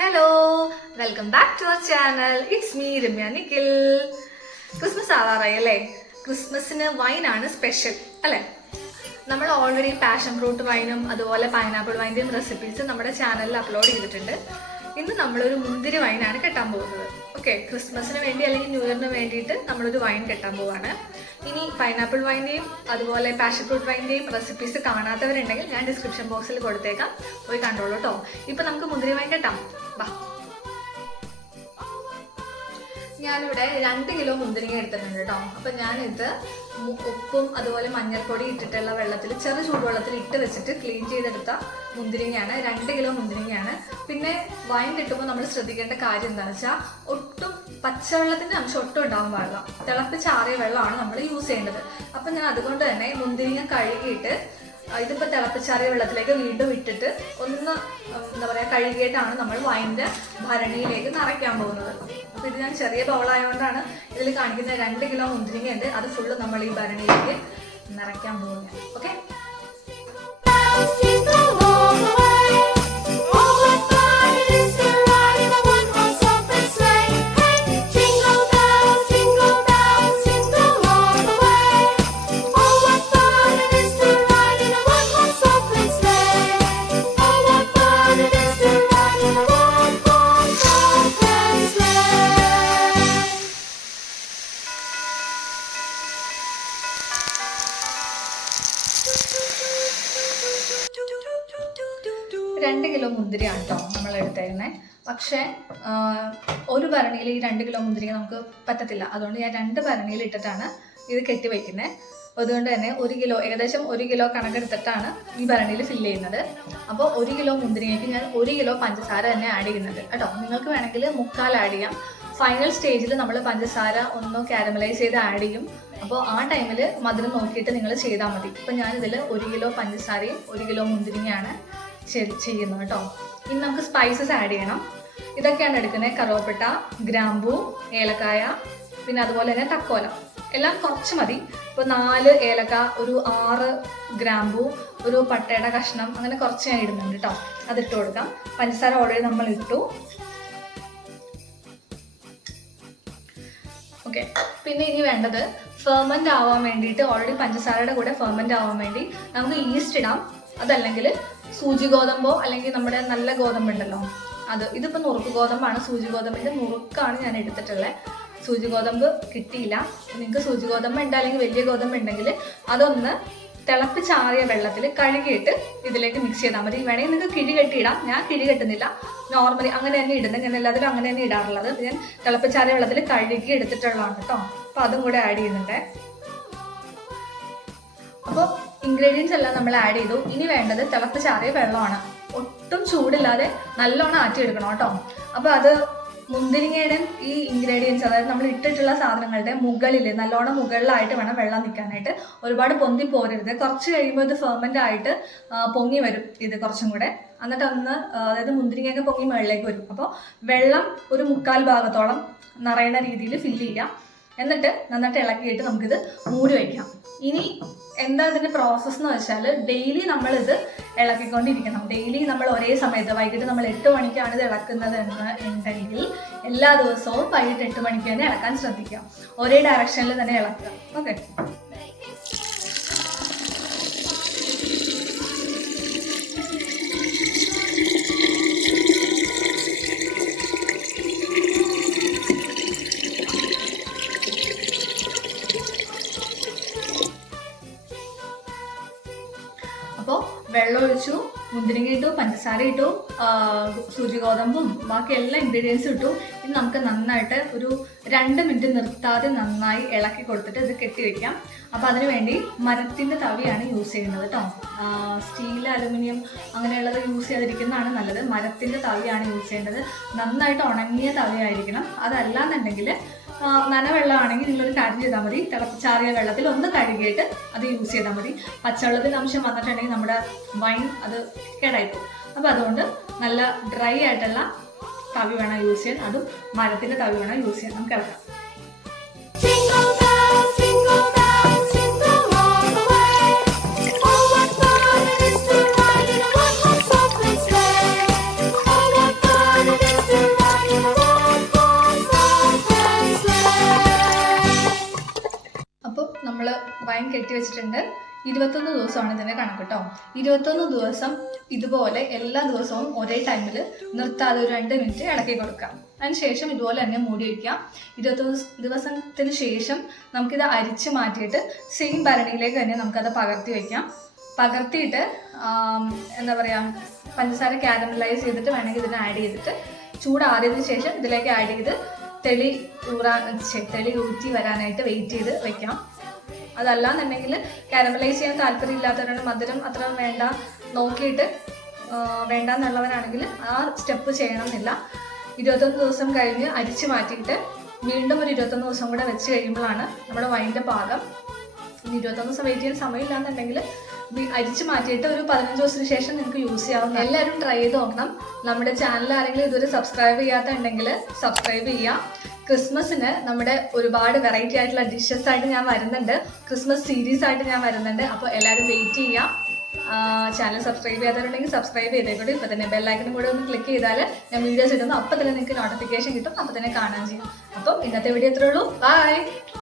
Hello welcome back to our channel it's me Ramya Nikhil Christmas ആവാറായി അല്ലേ? ക്രിസ്മസിന് വൈനാണ് special അല്ലേ? നമ്മൾ ഓൾറെഡി പാഷൻ ഫ്രൂട്ട് വൈനും അതുപോലെ പൈനാപ്പിൾ വൈന്റെയും റെസിപ്പീസ് നമ്മുടെ ചാനലിൽ അപ്ലോഡ് ചെയ്തിട്ടുണ്ട്. ഇന്ന് നമ്മളൊരു മുന്തിരി വൈനാണ് കെട്ടാൻ പോകുന്നത്. ഓക്കെ ക്രിസ്മസിന് വേണ്ടി അല്ലെങ്കിൽ ന്യൂ ഇയറിന് വേണ്ടിയിട്ട് നമ്മളൊരു വൈൻ കെട്ടാൻ പോവാണ്. ഇനി പൈനാപ്പിൾ വൈന്റെയും അതുപോലെ പാഷൻ ഫ്രൂട്ട് വൈന്റെയും റെസിപ്പീസ് കാണാത്തവരുണ്ടെങ്കിൽ ഞാൻ ഡിസ്ക്രിപ്ഷൻ ബോക്സിൽ കൊടുത്തേക്കാം. പോയി കണ്ടോളൂ കേട്ടോ ഇപ്പൊ നമുക്ക് മുന്തിരി വൈൻ കിട്ടാം. വാ. ഞാനിവിടെ രണ്ട് കിലോ മുന്തിരിങ്ങ എടുത്തിട്ടുണ്ട് കേട്ടോ അപ്പൊ ഞാനിത് ഉപ്പും അതുപോലെ മഞ്ഞൾപ്പൊടി ഇട്ടിട്ടുള്ള വെള്ളത്തിൽ ചെറു ചൂടുവെള്ളത്തിൽ ഇട്ട് വെച്ചിട്ട് ക്ലീൻ ചെയ്തെടുത്ത മുന്തിരിങ്ങയാണ്. രണ്ട് കിലോ മുന്തിരിങ്ങയാണ്. പിന്നെ വൈൻ കിട്ടുമ്പോൾ നമ്മൾ ശ്രദ്ധിക്കേണ്ട കാര്യം എന്താണെന്ന് വെച്ചാൽ പച്ചവെള്ളത്തിന്റെ അംശം ഒട്ടും ഉണ്ടാവാൻ പാടില്ല. തിളപ്പിച്ചാറിയ വെള്ളമാണ് നമ്മൾ യൂസ് ചെയ്യേണ്ടത്. അപ്പൊ ഞാൻ അതുകൊണ്ട് തന്നെ മുന്തിരിങ്ങ കഴുകിയിട്ട് ഇതിപ്പോ തിളപ്പിച്ചാറിയ വെള്ളത്തിലേക്ക് വീണ്ടും ഇട്ടിട്ട് ഒന്ന് എന്താ പറയാ കഴുകിയിട്ടാണ് നമ്മൾ വൈന്റെ ഭരണിയിലേക്ക് നിറയ്ക്കാൻ പോകുന്നത്. അപ്പൊ ഇത് ഞാൻ ചെറിയ ബൗളായതുകൊണ്ടാണ് ഇതിൽ കാണിക്കുന്ന രണ്ട് കിലോ മുന്തിരിങ്ങ ഉണ്ട് അത് ഫുള്ള് നമ്മൾ ഈ ഭരണിയിലേക്ക് നിറയ്ക്കാൻ പോകുന്നത്. ഓക്കെ കിലോ മുന്തിരിയാണ് കേട്ടോ നമ്മൾ എടുത്തേക്കുന്നത് പക്ഷേ ഒരു ഭരണിയിൽ ഈ രണ്ട് കിലോ മുന്തിരി നമുക്ക് പറ്റത്തില്ല. അതുകൊണ്ട് ഞാൻ രണ്ട് ഭരണിയിൽ ഇട്ടിട്ടാണ് ഇത് കെട്ടി വയ്ക്കുന്നത് അതുകൊണ്ട് തന്നെ ഒരു കിലോ ഏകദേശം ഒരു കിലോ കണക്കെടുത്തിട്ടാണ് ഈ ഭരണിയിൽ ഫില്ല് ചെയ്യുന്നത്. അപ്പോൾ ഒരു കിലോ മുന്തിരിങ്ങയ്ക്ക് ഞാൻ ഒരു കിലോ പഞ്ചസാര തന്നെ ആഡ് ചെയ്യുന്നുണ്ട് കേട്ടോ നിങ്ങൾക്ക് വേണമെങ്കിൽ മുക്കാൽ ആഡ് ചെയ്യാം. ഫൈനൽ സ്റ്റേജിൽ നമ്മൾ പഞ്ചസാര ഒന്ന് കാരമലൈസ് ചെയ്ത് ആഡ് ചെയ്യും. അപ്പോൾ ആ ടൈമിൽ മധുരം നോക്കിയിട്ട് നിങ്ങൾ ചെയ്താൽ മതി. ഇപ്പം ഞാനിതിൽ ഒരു കിലോ പഞ്ചസാരയും ഒരു കിലോ മുന്തിരിങ്ങയാണ് ശരി ചെയ്യുന്നത് കേട്ടോ. ഇനി നമുക്ക് സ്പൈസസ് ആഡ് ചെയ്യണം. ഇതൊക്കെയാണ് എടുക്കുന്നത് കറുവപ്പട്ട ഗ്രാമ്പൂ ഏലക്കായ പിന്നെ അതുപോലെ തന്നെ തക്കോല. എല്ലാം കുറച്ച് മതി. ഇപ്പോൾ നാല് ഏലക്ക ഒരു ആറ് ഗ്രാമ്പൂ ഒരു പട്ടയുടെ കഷ്ണം അങ്ങനെ കുറച്ച് ഞാൻ ഇടുന്നുണ്ട് കേട്ടോ. അതിട്ട് കൊടുക്കാം. പഞ്ചസാര ഓൾറെഡി നമ്മൾ ഇട്ടു. ഓക്കെ പിന്നെ ഇനി വേണ്ടത് ഫെർമെന്റ് ആവാൻ വേണ്ടിയിട്ട് ഓൾറെഡി പഞ്ചസാരയുടെ കൂടെ ഫെർമെന്റ് ആവാൻ വേണ്ടി നമുക്ക് ഈസ്റ്റ് ഇടാം. അതല്ലെങ്കിൽ സൂചി ഗോതമ്പോ അല്ലെങ്കിൽ നമ്മുടെ നല്ല ഗോതമ്പുണ്ടല്ലോ. അത് ഇതിപ്പോൾ നുറുക്ക് ഗോതമ്പാണ്. സൂചി ഗോതമ്പിന്റെ നുറുക്കാണ് ഞാൻ എടുത്തിട്ടുള്ളത് സൂചി ഗോതമ്പ് കിട്ടിയില്ല. നിങ്ങൾക്ക് സൂചി ഗോതമ്പ് ഉണ്ട് അല്ലെങ്കിൽ വലിയ ഗോതമ്പ് ഉണ്ടെങ്കിൽ അതൊന്ന് തിളപ്പിച്ചാറിയ വെള്ളത്തിൽ കഴുകിയിട്ട് ഇതിലേക്ക് മിക്സ് ചെയ്താൽ മതി. വേണമെങ്കിൽ നിങ്ങൾക്ക് കിഴി കെട്ടിയിടാം. ഞാൻ കിഴി കെട്ടുന്നില്ല. നോർമലി അങ്ങനെ തന്നെ ഇടുന്നത് ഞാൻ എല്ലാത്തിലും അങ്ങനെ തന്നെ ഇടാറുള്ളത്. ഞാൻ തിളപ്പിച്ചാറിയ വെള്ളത്തിൽ കഴുകി എടുത്തിട്ടുള്ളതാണ് കേട്ടോ. അപ്പോൾ അതും കൂടെ ആഡ് ചെയ്യുന്നുണ്ട്. അപ്പോൾ ഇൻഗ്രീഡിയൻസ് എല്ലാം നമ്മൾ ആഡ് ചെയ്തു. ഇനി വേണ്ടത് തിളപ്പിച്ചാറിയ വെള്ളമാണ്. ഒട്ടും ചൂടില്ലാതെ നല്ലോണം ആറ്റിയെടുക്കണം കേട്ടോ. അപ്പോൾ അത് മുന്തിരിങ്ങയുടെ ഈ ഇൻഗ്രീഡിയൻസ് അതായത് നമ്മൾ ഇട്ടിട്ടുള്ള സാധനങ്ങളുടെ മുകളിൽ നല്ലോണം മുകളിലായിട്ട് വേണം വെള്ളം നിൽക്കാനായിട്ട്. ഒരുപാട് പൊന്തി പോരരുത്. കുറച്ച് കഴിയുമ്പോൾ ഇത് ഫെർമെന്റ് ആയിട്ട് പൊങ്ങി വരും ഇത് കുറച്ചും കൂടെ. എന്നിട്ട് ഒന്ന് അതായത് മുന്തിരിങ്ങയൊക്കെ പൊങ്ങി മുകളിലേക്ക് വരും. അപ്പോൾ വെള്ളം ഒരു മുക്കാൽ ഭാഗത്തോളം നിറയുന്ന രീതിയിൽ ഫില്ല് ചെയ്യാം. എന്നിട്ട് നന്നായിട്ട് ഇളക്കിയിട്ട് നമുക്കിത് മൂടി വയ്ക്കാം ഇനി എന്താ ഇതിന്റെ പ്രോസസ്സ് എന്ന് വെച്ചാൽ ഡെയിലി നമ്മളിത് ഇളക്കിക്കൊണ്ടിരിക്കണം. ഡെയിലി നമ്മൾ ഒരേ സമയത്ത് വൈകിട്ട് നമ്മൾ എട്ട് മണിക്കാണ് ഇത് ഇളക്കുന്നത് എന്ന് ഉണ്ടെങ്കിൽ എല്ലാ ദിവസവും വൈകിട്ട് എട്ട് മണിക്ക് തന്നെ ഇളക്കാൻ ശ്രദ്ധിക്കുക ഒരേ ഡയറക്ഷനിൽ തന്നെ ഇളക്കുക. ഓക്കെ അപ്പോൾ ഒഴിച്ചു മുന്തിരിങ്ങ ഇട്ടു പഞ്ചസാര ഇട്ടു സൂചി ഗോതമ്പും ബാക്കി എല്ലാ ഇൻഗ്രീഡിയൻസും ഇട്ടു. ഇത് നമുക്ക് നന്നായിട്ട് ഒരു രണ്ട് മിനിറ്റ് നിർത്താതെ നന്നായി ഇളക്കി കൊടുത്തിട്ട് ഇത് കെട്ടി വെക്കാം. അപ്പോൾ അതിനുവേണ്ടി മരത്തിന്റെ തവിയാണ് യൂസ് ചെയ്യുന്നത് കേട്ടോ സ്റ്റീൽ അലുമിനിയം അങ്ങനെയുള്ളത് യൂസ് ചെയ്യാതിരിക്കുന്നതാണ് നല്ലത്. മരത്തിന്റെ തവിയാണ് യൂസ് ചെയ്യേണ്ടത്. നന്നായിട്ട് ഉണങ്ങിയ തവിയായിരിക്കണം. അതല്ലാന്നുണ്ടെങ്കിൽ നനവെള്ളമാണെങ്കിൽ നിങ്ങളൊരു കാര്യം ചെയ്താൽ മതി. തിളപ്പിച്ചാറിയ വെള്ളത്തിൽ ഒന്ന് കഴുകിയിട്ട് അത് യൂസ് ചെയ്താൽ മതി. പച്ചവെള്ളത്തിന്റെ അംശം വന്നിട്ടുണ്ടെങ്കിൽ നമ്മുടെ വൈൻ അത് കേടായിപ്പോ അപ്പോൾ അതുകൊണ്ട് നല്ല ഡ്രൈ ആയിട്ടുള്ള തവി വേണം യൂസ് ചെയ്യാൻ. അതും മരത്തിന്റെ തവി വേണം യൂസ് ചെയ്യാൻ. നമുക്ക് ഇറക്കാം. അപ്പം നമ്മൾ വൈൻ കെട്ടി വെച്ചിട്ടുണ്ട്. ഇരുപത്തൊന്ന് ദിവസമാണ് ഇതിന്റെ കണക്ക് കേട്ടോ. ഇരുപത്തൊന്ന് ദിവസം ഇതുപോലെ എല്ലാ ദിവസവും ഒരേ ടൈമിൽ നിർത്താതെ ഒരു രണ്ട് മിനിറ്റ് ഇളക്കി കൊടുക്കാം. അതിനുശേഷം ഇതുപോലെ തന്നെ മൂടി വയ്ക്കാം ഇരുപത്തൊന്ന് ദിവസത്തിന് ശേഷം നമുക്കിത് അരിച്ച് മാറ്റിയിട്ട് സെയിം ഭരണിയിലേക്ക് തന്നെ നമുക്കത് പകർത്തി വയ്ക്കാം പകർത്തിയിട്ട് എന്താ പറയുക പഞ്ചസാര കാരമലൈസ് ചെയ്തിട്ട് വേണമെങ്കിൽ ഇതിന് ആഡ് ചെയ്തിട്ട് ചൂടാറിയതിന് ശേഷം ഇതിലേക്ക് ആഡ് ചെയ്ത് തെളി ഊറാൻ ഛെ, തെളി ഊറ്റി വരാനായിട്ട് വെയിറ്റ് ചെയ്ത് വെക്കാം. അതല്ലാന്നുണ്ടെങ്കിൽ കാരമലൈസ് ചെയ്യാൻ താല്പര്യമില്ലാത്തവരാണ് മധുരം അത്ര വേണ്ട നോക്കിയിട്ട് വേണ്ട എന്നുള്ളവരാണെങ്കിൽ ആ സ്റ്റെപ്പ് ചെയ്യണം എന്നില്ല ഇരുപത്തൊന്ന് ദിവസം കഴിഞ്ഞ് അരിച്ചു മാറ്റിയിട്ട് വീണ്ടും ഒരു ഇരുപത്തൊന്ന് ദിവസം കൂടെ വെച്ച് കഴിയുമ്പോഴാണ് നമ്മുടെ വൈന്റെ പാകം. ഇനി ഇരുപത്തൊന്ന് ദിവസം വെയിറ്റ് ചെയ്യാൻ സമയമില്ലാന്നുണ്ടെങ്കിൽ അരിച്ച് മാറ്റിയിട്ട് ഒരു പതിനഞ്ച് ദിവസത്തിന് ശേഷം നിങ്ങൾക്ക് യൂസ് ചെയ്യാവുന്ന എല്ലാവരും ട്രൈ ചെയ്ത് നോക്കണം. നമ്മുടെ ചാനൽ ആരെങ്കിലും ഇതുവരെ സബ്സ്ക്രൈബ് ചെയ്യാത്തുണ്ടെങ്കിൽ സബ്സ്ക്രൈബ് ചെയ്യാം ക്രിസ്മസിന് നമ്മുടെ ഒരുപാട് വെറൈറ്റി ആയിട്ടുള്ള ഡിഷസ് ആയിട്ട് ഞാൻ വരുന്നുണ്ട്. ക്രിസ്മസ് സീരീസ് ആയിട്ട് ഞാൻ വരുന്നുണ്ട്. അപ്പോൾ എല്ലാവരും വെയിറ്റ് ചെയ്യാം. ചാനൽ സബ്സ്ക്രൈബ് ചെയ്യാത്തവരുണ്ടെങ്കിൽ സബ്സ്ക്രൈബ് ചെയ്തേക്കൂടി ഇപ്പൊ തന്നെ ബെല്ലൈക്കനും കൂടെ ഒന്ന് ക്ലിക്ക് ചെയ്താൽ ഞാൻ വീഡിയോസ് ഇടുന്നു. അപ്പൊ തന്നെ നിങ്ങൾക്ക് നോട്ടിഫിക്കേഷൻ കിട്ടും. അപ്പോൾ തന്നെ കാണാൻ ചെയ്യും. അപ്പം ഇന്നത്തെ വീഡിയോ ഇത്രേ ഉള്ളൂ. ബൈ